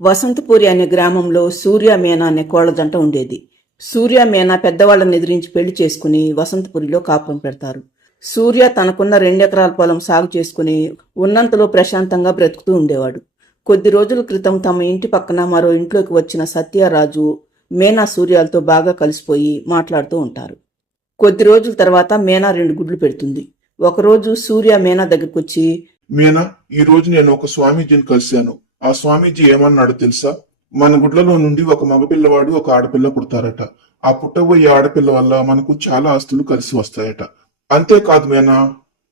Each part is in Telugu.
వసంతపూరి అనే గ్రామంలో సూర్య మీనా అనే కోళ్ల జంట ఉండేది. సూర్య మీనా పెద్దవాళ్లను ఎదిరించి పెళ్లి చేసుకుని వసంతపురిలో కాపురం పెడతారు. సూర్య తనకున్న 2 ఎకరాల పొలం సాగు చేసుకుని ఉన్నంతలో ప్రశాంతంగా బ్రతుకుతూ ఉండేవాడు. కొద్ది రోజుల క్రితం తమ ఇంటి పక్కన మరో ఇంట్లోకి వచ్చిన సత్యరాజు మీనా సూర్యాలతో బాగా కలిసిపోయి మాట్లాడుతూ ఉంటారు. కొద్ది రోజుల తర్వాత మీనా 2 గుడ్లు పెడుతుంది. ఒకరోజు సూర్య మీనా దగ్గరకొచ్చి, మీనా, ఈ రోజు నేను ఒక స్వామీజీని కలిశాను. ఆ స్వామీజీ ఏమన్నాడు తెలుసా? మన గుడ్లలో నుండి ఒక మగపిల్లవాడు ఒక ఆడపిల్ల పుడతారట. ఆ పుట్టబోయే ఆడపిల్ల వల్ల మనకు చాలా ఆస్తులు కలిసి వస్తాయట. అంతేకాదు మీనా,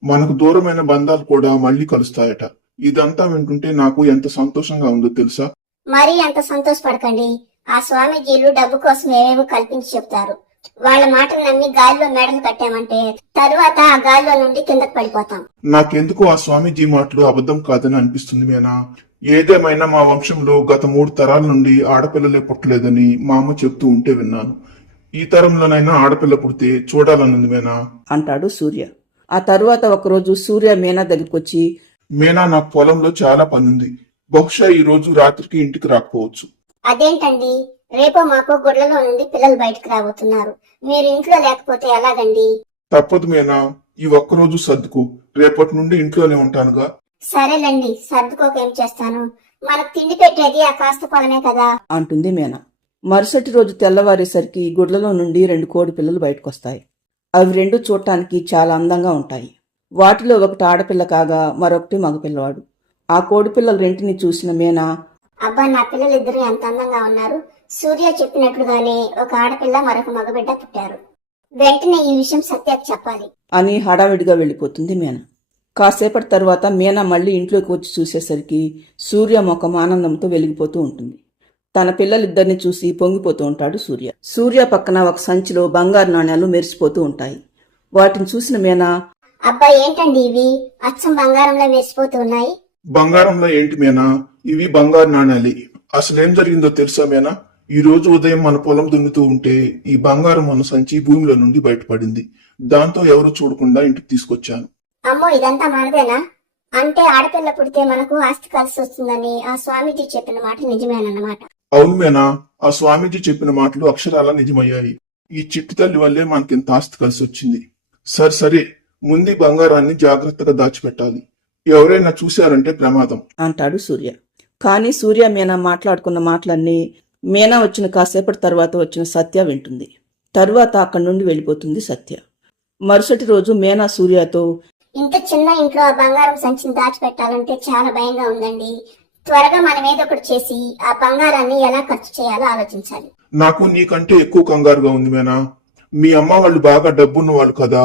మనకు దూరమైన బంధాలు కూడా మళ్ళీ కలుస్తాయట. ఇదంతా వింటుంటే నాకు ఎంత సంతోషంగా ఉందో తెలుసా? మరీ అంత సంతోషపడకండి. ఆ స్వామీజీలు డబ్బు కోసం ఏమేమో కల్పించి చెప్తారు. వాళ్ళ మాటలు నమ్మి గాలిలో మెడలు కట్టామంటే తరువాత ఆ గాలిలో నుండి కిందకు పడిపోతాం. నాకెందుకు ఆ స్వామీజీ మాటలు అబద్ధం కాదని అనిపిస్తుంది మీనా. ఏదేమైనా మా వంశంలో గత 3 తరాల నుండి ఆడపిల్లలే పుట్టలేదని మా అమ్మ చెప్తూ ఉంటే విన్నాను. ఈ తరంలోనైనా ఆడపిల్ల పుడితే చూడాలనుంది మీనా అంటాడు సూర్య. ఆ తరువాత ఒకరోజు సూర్య మీనా దగ్గరకొచ్చి, మీనా, నాకు పొలంలో చాలా పనుంది. బహుశా ఈ రోజు రాత్రికి ఇంటికి రాకపోవచ్చు. అదేంటండి, రేపో మాపో గుడ్లలో నుండి పిల్లలు బయటకు రాబోతున్నారు. మీరు ఇంట్లో లేకపోతే ఎలాగండి? తప్పదు మీనా, ఈ ఒక్కరోజు సర్దుకు. రేపటి నుండి ఇంట్లోనే ఉంటానుగా. సరేలేండి, సర్దుకోకేం చేస్తాను. మనకు తిండి పెట్టేది ఆ కాస్త పొలమే కదా అంటుంది మీనా. మరుసటి రోజు తెల్లవారేసరికి గుడ్లలో నుండి 2 కోడి పిల్లలు బయటకొస్తాయి. అవి 2 చూడటానికి చాలా అందంగా ఉంటాయి. వాటిలో ఒకటి ఆడపిల్ల కాగా మరొకటి మగపిల్లవాడు. ఆ కోడి పిల్లలు 2ని చూసిన మీనా, అబ్బా, నా పిల్లలిద్దరూ ఎంత అందంగా ఉన్నారు. సూర్య చెప్పినట్లుగానే ఒక ఆడపిల్ల మరొక మగబిడ్డ పుట్టారు. వెంటనే ఈ విషయం సత్యకి చెప్పాలి అని హడావిడిగా వెళ్ళిపోతుంది మీనా. కాసేపటి తర్వాత మీనా మళ్లీ ఇంట్లోకి వచ్చి చూసేసరికి సూర్య ముఖం ఆనందంతో వెలిగిపోతూ ఉంటుంది. తన పిల్లలిద్దరిని చూసి పొంగిపోతూ ఉంటాడు సూర్య. సూర్య పక్కన ఒక సంచిలో బంగారు నాణ్యాలు మెరిసిపోతూ ఉంటాయి. వాటిని చూసిన మీనా, అబ్బా, ఏంటండి ఇవి? అచ్చం బంగారంలో మెరిసిపోతూ ఉన్నాయి. బంగారంలో ఏంటి మీనా, ఇవి బంగారు నాణాలి. అసలేం జరిగిందో తెలుసా మీనా? ఈ రోజు ఉదయం మన పొలం దున్నుతూ ఉంటే ఈ బంగారం ఉన్న సంచి భూమిలో నుండి బయటపడింది. దాంతో ఎవరు చూడకుండా ఇంటికి తీసుకొచ్చాను. అమ్మో, ఇదంతా మనదేనా? అంటే ఆడపిల్ల పుడితే మనకు ఆస్తి కలిసి వస్తుందని ఆ స్వామీజీ చెప్పిన మాట నిజమేనన్నమాట. అవును మీనా, ఆ స్వామీజీ చెప్పిన మాటలు అక్షరాలా నిజమయ్యాయి. ఈ చిట్టి తల్లి వల్లే మనకింత ఆస్తి కలిసి వచ్చింది. సరే, ముందు బంగారాన్ని జాగ్రత్తగా దాచిపెట్టాలి. ఎవరైనా చూశారంటే ప్రమాదం అంటాడు సూర్య. కానీ సూర్య మీనా మాట్లాడుకున్న మాటలన్నీ మీనా వచ్చిన కాసేపటి తర్వాత వచ్చిన సత్య వింటుంది. తరువాత అక్కడి నుండి వెళ్ళిపోతుంది సత్య. మరుసటి రోజు మీనా సూర్యతో, ఇంత చిన్న ఇంట్లో ఆ బంగారం సంచిని దాచిపెట్టాలంటే చాలా భయంగా ఉందండి. త్వరగా మనం ఏదో ఒకటి చేసి ఆ బంగారాన్ని ఎలా ఖర్చు చేయాలో ఆలోచించాలి. నాకు నీకంటే ఎక్కువ కంగారుగా ఉంది మీనా. మీ అమ్మ వాళ్ళు బాగా డబ్బున్న వాళ్ళు కదా.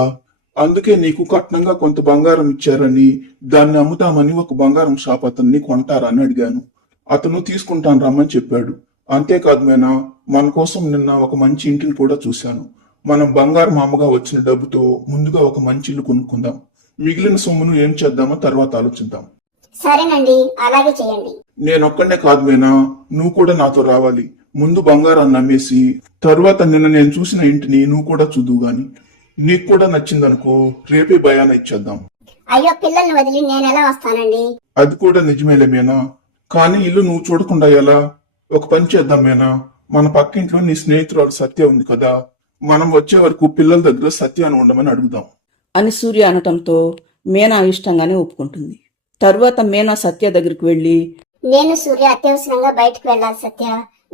అందుకే నీకు కట్నంగా కొంత బంగారం ఇచ్చారని, దాన్ని అమ్ముతామని ఒక బంగారం షాప్ అతన్ని కొంటారని అడిగాను. అతను తీసుకుంటాను రమ్మని చెప్పాడు. అంతేకాదు మీనా, మన కోసం నిన్న ఒక మంచి ఇంటిని కూడా చూశాను. మనం బంగారం అమ్మగా వచ్చిన డబ్బుతో ముందుగా ఒక మంచి ఇల్లు కొనుక్కుందాం. మిగిలిన సొమ్మును ఏం చేద్దామో తర్వాత ఆలోచిద్దాం. సరేనండి, అలాగే చేయండి. నేనొక్కడే కాదు మీనా, నువ్వు కూడా నాతో రావాలి. ముందు బంగారాన్ని అమ్మేసి తరువాత నిన్న నేను చూసిన ఇంటిని నువ్వు కూడా చూద్దు గాని. నీకు కూడా నచ్చిందనుకో, రేపే భయాన ఇచ్చేద్దాం. అయ్యో, పిల్లల్ని వదిలి నేను ఎలా వస్తానండి? అది కూడా నిజమేలే మీనా, కానీ ఇల్లు నువ్వు చూడకుండా ఎలా? ఒక పని చేద్దాం మీనా, మన పక్కింట్లో నీ స్నేహితురాలు సత్య ఉంది కదా, మనం వచ్చే వరకు పిల్లల దగ్గర సత్యాన్ని ఉండమని అడుగుదాం అని సూర్య అనటంతో మీనా ఇష్టంగానే ఒప్పుకుంటుంది. తరువాత మీనా సత్య దగ్గరికి వెళ్లి, నేను సూర్య అత్యవసరంగా బయటకు వెళ్ళాలి సత్య.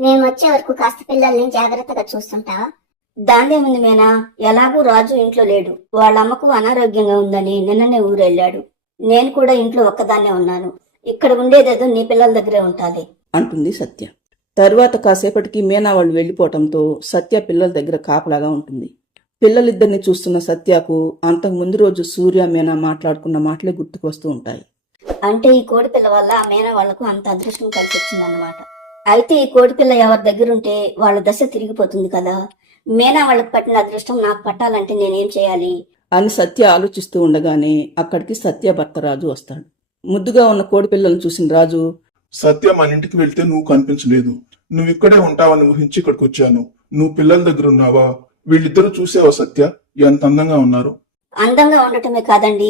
మేము వచ్చే వరకు కాస్త పిల్లల్ని జాగ్రత్తగా చూస్తుంటావా? దాందేముంది మీనా, ఎలాగూ రాజు ఇంట్లో లేడు. వాళ్ళ అమ్మకు అనారోగ్యంగా ఉందని నిన్ననే ఊరెళ్ళాడు. నేను కూడా ఇంట్లో ఒక్కదాన్నే ఉన్నాను. ఇక్కడ ఉండేదేదో నీ పిల్లల దగ్గరే ఉంటాలి అంటుంది సత్య. తరువాత కాసేపటికి మీనా వాళ్ళు వెళ్లిపోవటంతో సత్య పిల్లల దగ్గర కాపలాగా ఉంటుంది. పిల్లలిద్దరిని చూస్తున్న సత్యకు అంతకు ముందు రోజు సూర్య మీనా మాట్లాడుకున్న మాటలే గుర్తుకొస్తూ ఉంటాయి. అంటే ఈ కోడిపిల్ల వల్ల ఆ మీనా వాళ్లకు అంత అదృష్టం కలిసి వచ్చిందన్నమాట. అయితే ఈ కోడిపిల్ల ఎవరి దగ్గరుంటే వాళ్ళ దశ తిరిగిపోతుంది కదా. మీనా వాళ్ళకి పట్టిన అదృష్టం నాకు పట్టాలంటే నేనేం చేయాలి అని సత్య ఆలోచిస్తూ ఉండగానే అక్కడికి సత్య భర్త రాజు వస్తాడు. ముద్దుగా ఉన్న కోడిపిల్లలను చూసిన రాజు, సత్య మన ఇంటికి వెళ్తే నువ్వు కనిపించలేదు. నువ్వు ఇక్కడే ఉంటావని ఊహించి ఇక్కడికి వచ్చాను. నువ్వు పిల్లల దగ్గర ఉన్నావా? వీళ్ళిద్దరూ చూసావా సత్య ఎంత అందంగా ఉన్నారు? అందంగా ఉండటమే కాదండి,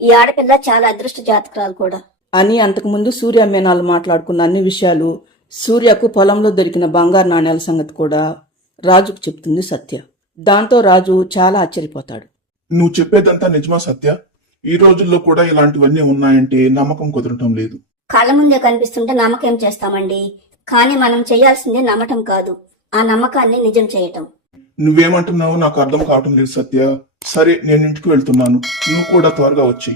ఈ ఆడపిల్ల చాలా అదృష్ట జాతకురాలు కూడా అని అంతకుముందు సూర్య మీనాలు మాట్లాడుకున్న అన్ని విషయాలు సూర్యకు పొలంలో దొరికిన బంగారు నాణేల సంగతి కూడా రాజుకు చెప్తుంది సత్య. దాంతో రాజు చాలా ఆశ్చర్యపోతాడు. నువ్వు చెప్పేదంతా నిజమా సత్య? ఈ రోజుల్లో కూడా ఇలాంటివన్నీ ఉన్నాయంటే నమ్మకం కుదరటం లేదు. కళ్ళ ముందే కనిపిస్తుంటే నమ్మకం చేస్తామండి. కానీ మనం చేయాల్సిందే నమ్మటం కాదు, ఆ నమ్మకాన్ని నిజం చేయటం. నువ్వేమంటున్నావో నాకు అర్థం కావటం లేదు సత్య. సరే, నేను ఇంటికి వెళ్తున్నాను, నువ్వు కూడా త్వరగా వచ్చి.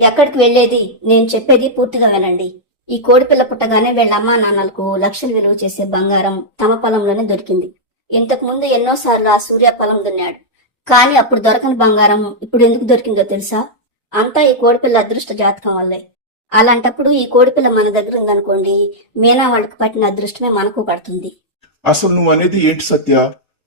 ఎక్కడికి వెళ్లేది? నేను చెప్పేది పూర్తిగా వినండి. ఈ కోడిపిల్ల పుట్టగానే వీళ్ళ అమ్మా నాన్నలకు లక్షలు విలువ చేసే బంగారం తమ పొలంలోనే దొరికింది. ఇంతకు ముందు ఎన్నోసార్లు ఆ సూర్య పొలం దున్నాడు, కానీ అప్పుడు దొరకని బంగారం ఇప్పుడు ఎందుకు దొరికిందో తెలుసా? అంతా ఈ కోడిపిల్ల అదృష్ట జాతకం వల్లే. అలాంటప్పుడు ఈ కోడిపిల్ల మన దగ్గర ఉందనుకోండి, మీనా వాళ్ళకి పట్టిన అదృష్టమే మనకు పడుతుంది. అసలు నువ్వు అనేది ఏంటి సత్య?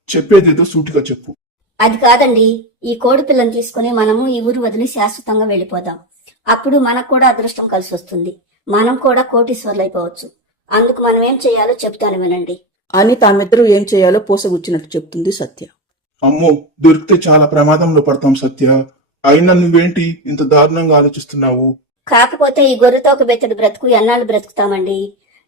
చెప్పేదేదో సూటిగా చెప్పు. అది కాదండి, ఈ కోడిపిల్లని తీసుకుని మనము ఈ ఊరు వదిలి శాశ్వతంగా వెళ్ళిపోదాం. అప్పుడు మనకు కూడా అదృష్టం కలిసి వస్తుంది, మనం కూడా కోటీశ్వర్లు అయిపోవచ్చు. అందుకు మనం ఏం చేయాలో చెప్తాను వినండి అని తామిద్దరూ ఏం చేయాలో పూసగుచ్చినట్టు చెప్తుంది సత్య. అమ్మో, దొరికితే చాలా ప్రమాదంలో పడతాం సత్య. అయినా నువ్వేంటి ఇంత దారుణంగా ఆలోచిస్తున్నావు? కాకపోతే ఈ గొర్రెతోక బెత్తడి బ్రతుకు ఎన్నాళ్ళు బ్రతుకుతామండి?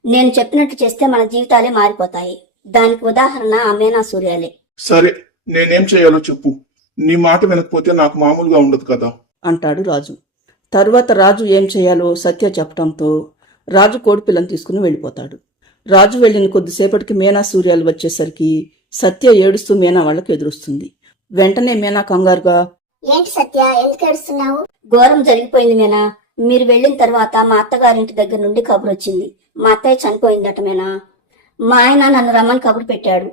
నేను చెప్పినట్టు చేస్తే మన జీవితాలే మారిపోతాయి. దానికి ఉదాహరణ ఆ మీనా సూర్యాలే. సరే, నేనేం చేయాలో చెప్పు. నీ మాట వినకపోతే నాకు మామూలుగా ఉండదు కదా అంటాడు రాజు. తరువాత రాజు ఏం చేయాలో సత్య చెప్పడంతో రాజు కోడిపిల్లని తీసుకుని వెళ్ళిపోతాడు. రాజు వెళ్లిన కొద్దిసేపటికి మీనా సూర్యాలు వచ్చేసరికి సత్య ఏడుస్తూ మీనా వాళ్లకు ఎదురొస్తుంది. వెంటనే మీనా కంగారుగా, ఏంటి సత్య, ఎందుకు ఏడుస్తున్నావు? ఘోరం జరిగిపోయింది మీనా. మీరు వెళ్లిన తర్వాత మా అత్తగారింటి దగ్గర నుండి కబురు వచ్చింది. మా అత్తయ్య చనిపోయిందట మీనా. మా ఆయన నన్ను రమ్మని కబురు పెట్టాడు.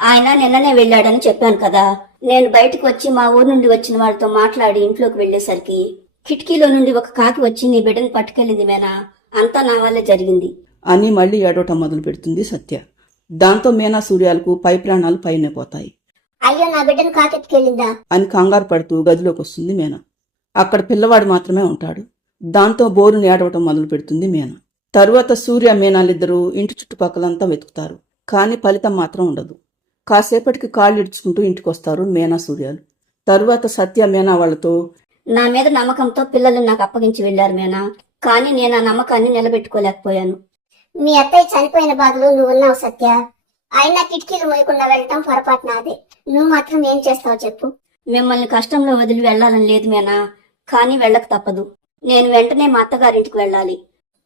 ఆయన నిన్ననే వెళ్ళాడని చెప్పాను కదా. నేను బయటకు వచ్చి మా ఊరు నుండి వచ్చిన వాళ్ళతో మాట్లాడి ఇంట్లోకి వెళ్లేసరికి కిటికీలో నుండి ఒక కాకి వచ్చి నీ బిడ్డను పట్టుకెళ్ళింది మీనా. అంతా నా వల్లే జరిగింది అని మళ్లీ ఏడవటం మొదలు పెడుతుంది సత్య. దాంతో మీనా సూర్యాలకు పై ప్రాణాలు పైనే పోతాయి. అయ్యో, నా బిడ్డను కాకెత్తుకెళ్ళిందా అని కంగారు పడుతూ గదిలోకి వస్తుంది మీనా. అక్కడ పిల్లవాడు మాత్రమే ఉంటాడు. దాంతో బోరుని ఏడవటం మొదలు పెడుతుంది మీనా. తరువాత సూర్య మీనాలిద్దరూ ఇంటి చుట్టుపక్కలంతా వెతుకుతారు, కానీ ఫలితం మాత్రం ఉండదు. కాసేపటికి కాళ్ళు ఇడ్చుకుంటూ ఇంటికొస్తారు మీనా సూర్యాలు. తరువాత సత్య మీనా వాళ్లతో, నా మీద నమ్మకంతో పిల్లలు నాకు అప్పగించి వెళ్లారు మీనా, కానీ నేను ఆ నమ్మకాన్ని నిలబెట్టుకోలేకపోయాను. మీ అత్తయ్య చనిపోయిన బాధలో నువ్వు ఉన్నావు సత్య. అయినా కిటికీలు మోయకుండా వెళ్ళటం పొరపాటు నాదే. నువ్వు మాత్రం ఏం చేస్తావు చెప్పు? మిమ్మల్ని కష్టంలో వదిలి వెళ్లాలని లేదు మీనా, కానీ వెళ్ళక తప్పదు. నేను వెంటనే మా అత్తగారింటికి వెళ్ళాలి.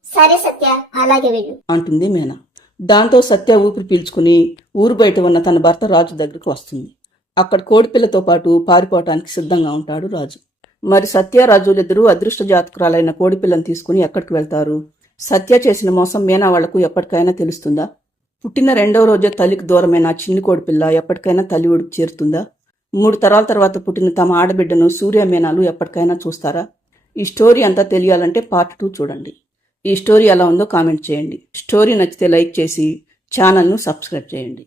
సరే సత్య, అలాగే వెళ్ళు అంటుంది మీనా. దాంతో సత్య ఊపిరి పీల్చుకుని ఊరు బయట ఉన్న తన భర్త రాజు దగ్గరికి వస్తుంది. అక్కడ కోడిపిల్లతో పాటు పారిపోవటానికి సిద్ధంగా ఉంటాడు రాజు. మరి సత్య రాజులిద్దరూ అదృష్ట జాతకురాలైన కోడిపిల్లని తీసుకుని ఎక్కడికి వెళ్తారు? సత్య చేసిన మోసం మీనా వాళ్లకు ఎప్పటికైనా తెలుస్తుందా? పుట్టిన 2వ రోజే తల్లికి దూరమైన ఆ చిన్ని కోడిపిల్ల ఎప్పటికైనా తల్లి ఒడికి చేరుతుందా? 3 తరాల తర్వాత పుట్టిన తమ ఆడబిడ్డను సూర్య మీనాలు ఎప్పటికైనా చూస్తారా? ఈ స్టోరీ అంతా తెలియాలంటే పార్ట్ 2 చూడండి. ఈ స్టోరీ ఎలా ఉందో కామెంట్ చేయండి. స్టోరీ నచ్చితే లైక్ చేసి ఛానల్ను సబ్స్క్రైబ్ చేయండి.